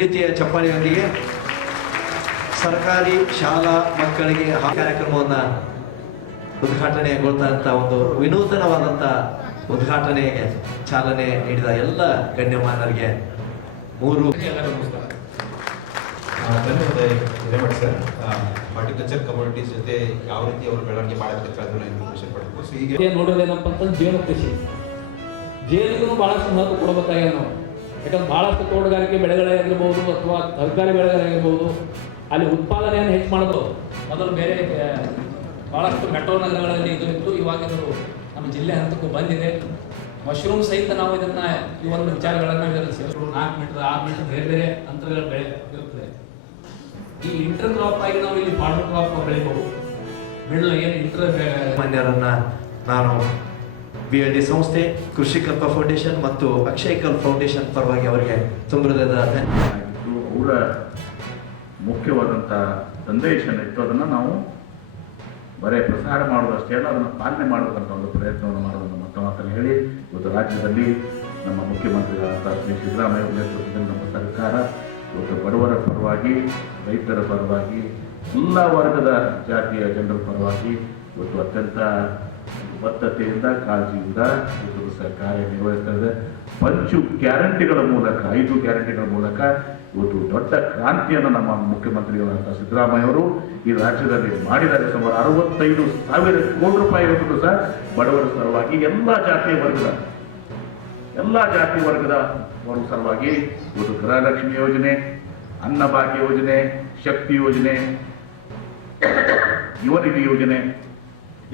ಪ್ರೀತಿಯ ಚಪ್ಪಾಳೆಯೊಂದಿಗೆ ಸರ್ಕಾರಿ ಶಾಲಾ ಮಕ್ಕಳಿಗೆ ಕಾರ್ಯಕ್ರಮವನ್ನು ಉದ್ಘಾಟನೆಗೊಳ್ತಾ ಒಂದು ವಿನೂತನವಾದಂಥ ಉದ್ಘಾಟನೆಗೆ ಚಾಲನೆ ನೀಡಿದ ಎಲ್ಲ ಗಣ್ಯಮಾನರಿಗೆ ಧನ್ಯವಾದ ಹಿರೇಮಠ ಸರ್. ಹಾರ್ಟಿಕಲ್ಚರ್ ಕಮ್ಯುನಿಟೀಸ್ ಜೊತೆ ಯಾವ ರೀತಿ ಅವರು ಬೆಳವಣಿಗೆ ಮಾಡಬೇಕು ಅದನ್ನ ಇನ್ಫಾರ್ಮೇಶನ್ ಪಡೆದು ಸೊ ಈಗ ನೋಡೋದೇನಪ್ಪ ಅಂತಂದ್ರೆ ಜೇನು ಕೃಷಿ, ಜೇನಿಗೂ ಬಹಳಷ್ಟು ಮಹತ್ವ ಕೊಡಬೇಕಾಗ್ಯದ ನಾವು. ಯಾಕಂದ್ರೆ ಬಹಳಷ್ಟು ತೋಟಗಾರಿಕೆ ಬೆಳೆಗಳಾಗಿರ್ಬೋದು ಅಥವಾ ತರಕಾರಿ ಬೆಳೆಗಳಾಗಿರ್ಬೋದು, ಅಲ್ಲಿ ಉತ್ಪಾದನೆಯನ್ನು ಹೆಚ್ಚು ಮಾಡೋದು ಮೊದಲು ಬೇರೆ ಬಹಳಷ್ಟು ಮೆಟ್ರೋ ನಗರಗಳಲ್ಲಿ ಇದು ಇತ್ತು. ಇವಾಗ ಇದು ನಮ್ಮ ಜಿಲ್ಲೆ ಹಂತಕ್ಕೂ ಬಂದಿದೆ. ಮಶ್ರೂಮ್ ಸಹಿತ ನಾವು ಇದನ್ನ ಈ ಒಂದು ವಿಚಾರಗಳನ್ನು 4 ಮೀಟರ್ 6 ಮೀಟರ್ ಬೇರೆ ಬೇರೆ ಅಂತರಗಳ ಬೆಳೆ ಇರುತ್ತದೆ. ಈ ಇಂಟರ್ ಕ್ರಾಪ್ ಆಗಿ ನಾವು ಇಲ್ಲಿ ಬಾರ್ಡರ್ ಕ್ರಾಪ್ ಬೆಳಿಬಹುದು. ಬೆಳೆ ಏನು ಇಂಟರ್ ಮಾನ್ಯರನ್ನ ನಾನು BLD ಸಂಸ್ಥೆ, ಕೃಷಿ ಕಲ್ಪ ಫೌಂಡೇಶನ್ ಮತ್ತು ಅಕ್ಷಯ್ ಕಲ್ಪ ಫೌಂಡೇಶನ್ ಪರವಾಗಿ ಅವರಿಗೆ ತುಂಬಿರದ ಅವರ ಮುಖ್ಯವಾದಂಥ ಸಂದೇಶ ಇತ್ತು. ಅದನ್ನು ನಾವು ಬರೀ ಪ್ರಸಾರ ಮಾಡೋದಷ್ಟೇ ಅಲ್ಲ, ಅದನ್ನು ಪಾಲನೆ ಮಾಡಬೇಕಂತ ಒಂದು ಪ್ರಯತ್ನವನ್ನು ಮಾಡೋದನ್ನು ಮಾತನ್ನು ಹೇಳಿ ಇವತ್ತು ರಾಜ್ಯದಲ್ಲಿ ನಮ್ಮ ಮುಖ್ಯಮಂತ್ರಿಗಳಾದ ಶ್ರೀ ಸಿದ್ದರಾಮಯ್ಯ ನೇತೃತ್ವದಲ್ಲಿ ನಮ್ಮ ಸರ್ಕಾರ ಇವತ್ತು ಬಡವರ ಪರವಾಗಿ, ರೈತರ ಪರವಾಗಿ, ಎಲ್ಲ ವರ್ಗದ ಜಾತಿಯ ಜನರ ಪರವಾಗಿ ಇವತ್ತು ಅತ್ಯಂತ ಬದ್ಧತೆಯಿಂದ, ಕಾಳಜಿಯಿಂದ ಇವತ್ತು ಕಾರ್ಯನಿರ್ವಹಿಸ್ತಾ ಇದೆ. 5 ಗ್ಯಾರಂಟಿಗಳ ಮೂಲಕ 5 ಗ್ಯಾರಂಟಿಗಳ ಮೂಲಕ ಇವತ್ತು ದೊಡ್ಡ ಕ್ರಾಂತಿಯನ್ನು ನಮ್ಮ ಮುಖ್ಯಮಂತ್ರಿಗಳಾದ ಸಿದ್ದರಾಮಯ್ಯ ಅವರು ಈ ರಾಜ್ಯದಲ್ಲಿ ಮಾಡಿದ್ದಾರೆ. ಸುಮಾರು 65,000 ಕೋಟಿ ರೂಪಾಯಿ ಇವತ್ತು ಸಹ ಬಡವರ ಸಲುವಾಗಿ ಎಲ್ಲ ಜಾತಿ ವರ್ಗದ ಸಲುವಾಗಿ ಇವತ್ತು ಗೃಹಲಕ್ಷ್ಮಿ ಯೋಜನೆ, ಅನ್ನಭಾಗ್ಯ ಯೋಜನೆ, ಶಕ್ತಿ ಯೋಜನೆ, ಯುವ ನಿಧಿ ಯೋಜನೆ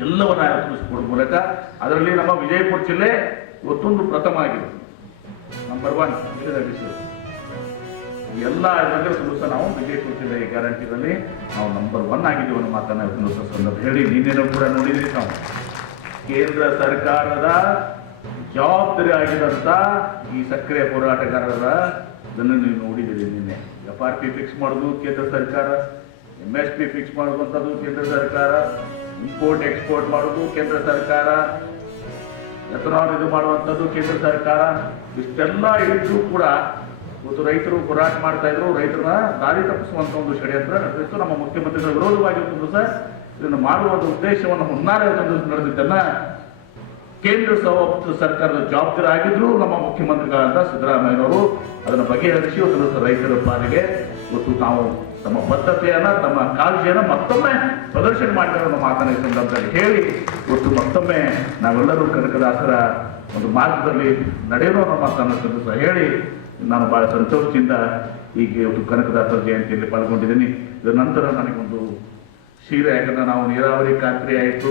ಎಲ್ಲವನ್ನ ಅನುಷ್ಠಿಸಿಕೊಡುವ ಮೂಲಕ ಅದರಲ್ಲಿ ನಮ್ಮ ವಿಜಯಪುರ ಜಿಲ್ಲೆ ಇವತ್ತೊಂದು ಪ್ರಥಮ ಆಗಿದೆ. ನಂಬರ್ 1 ಎಲ್ಲ ಸಹ ನಾವು ವಿಜಯಪುರ ಜಿಲ್ಲೆ ಗ್ಯಾರಂಟಿನಲ್ಲಿ ನಾವು ನಂಬರ್ 1 ಆಗಿದ್ದೀವಿ ಅನ್ನೋ ಮಾತನ್ನ ಸಂದರ್ಭ ಹೇಳಿ, ನಿನ್ನೆನೂ ಕೂಡ ನೋಡಿದ್ರಿ ನಾವು ಕೇಂದ್ರ ಸರ್ಕಾರದ ಜವಾಬ್ದಾರಿ ಆಗಿದಂತ ಈ ಸಕ್ಕರೆ ಹೋರಾಟಗಾರರ ಇದನ್ನು ನೀವು ನೋಡಿದ್ದೀರಿ. ನಿನ್ನೆ FRP ಫಿಕ್ಸ್ ಮಾಡೋದು ಕೇಂದ್ರ ಸರ್ಕಾರ, MSP ಫಿಕ್ಸ್ ಮಾಡುವಂಥದ್ದು ಕೇಂದ್ರ ಸರ್ಕಾರ, ಇಂಪೋರ್ಟ್ ಎಕ್ಸ್ಪೋರ್ಟ್ ಮಾಡೋದು ಕೇಂದ್ರ ಸರ್ಕಾರ, ಎಥನಾಲ್ ಇದು ಮಾಡುವಂಥದ್ದು ಕೇಂದ್ರ ಸರ್ಕಾರ. ಇಷ್ಟೆಲ್ಲ ಇದ್ದು ಕೂಡ ಇವತ್ತು ರೈತರು ಹೋರಾಟ ಮಾಡ್ತಾ ಇದ್ರು. ರೈತರನ್ನ ದಾರಿ ತಪ್ಪಿಸುವಂತ ಒಂದು ಷಡ್ಯಂತ್ರ ನಡೆದಿತ್ತು. ನಮ್ಮ ಮುಖ್ಯಮಂತ್ರಿಗಳ ವಿರೋಧವಾಗಿತ್ತು ಸರ್. ಇದನ್ನು ಮಾಡುವ ಉದ್ದೇಶವನ್ನು ಹುನ್ನಾರ ನಡೆದಿದ್ದನ್ನ ಕೇಂದ್ರ ಸರ್ಕಾರದ ಜವಾಬ್ದಾರಿ ಆಗಿದ್ರು ನಮ್ಮ ಮುಖ್ಯಮಂತ್ರಿಗಳಾದ ಸಿದ್ದರಾಮಯ್ಯನವರು ಅದನ್ನು ಬಗೆಹರಿಸಿ ಇವತ್ತು ರೈತರ ಪಾಲಿಗೆ ಇವತ್ತು ನಾವು ತಮ್ಮ ಬದ್ಧತೆಯನ್ನ, ತಮ್ಮ ಕಾಳಜಿಯನ್ನ ಮತ್ತೊಮ್ಮೆ ಪ್ರದರ್ಶನ ಮಾಡಿರೋ ಮಾತನ್ನ ಈ ಸಂದರ್ಭದಲ್ಲಿ ಹೇಳಿ, ಇವತ್ತು ಮತ್ತೊಮ್ಮೆ ನಾವೆಲ್ಲರೂ ಕನಕದಾಸರ ಒಂದು ಮಾರ್ಗದಲ್ಲಿ ನಡೆಯೋ ಮಾತನ್ನು ಸಹ ಹೇಳಿ, ನಾನು ಬಹಳ ಸಂತೋಷದಿಂದ ಈಗ ಇವತ್ತು ಕನಕದಾಸರ ಜಯಂತಿಯಲ್ಲಿ ಪಾಲ್ಗೊಂಡಿದ್ದೀನಿ. ಇದರ ನಂತರ ನನಗೊಂದು ಯಾಕಂದ್ರೆ ನಾವು ನೀರಾವರಿ ಖಾತ್ರಿ ಆಯಿತು,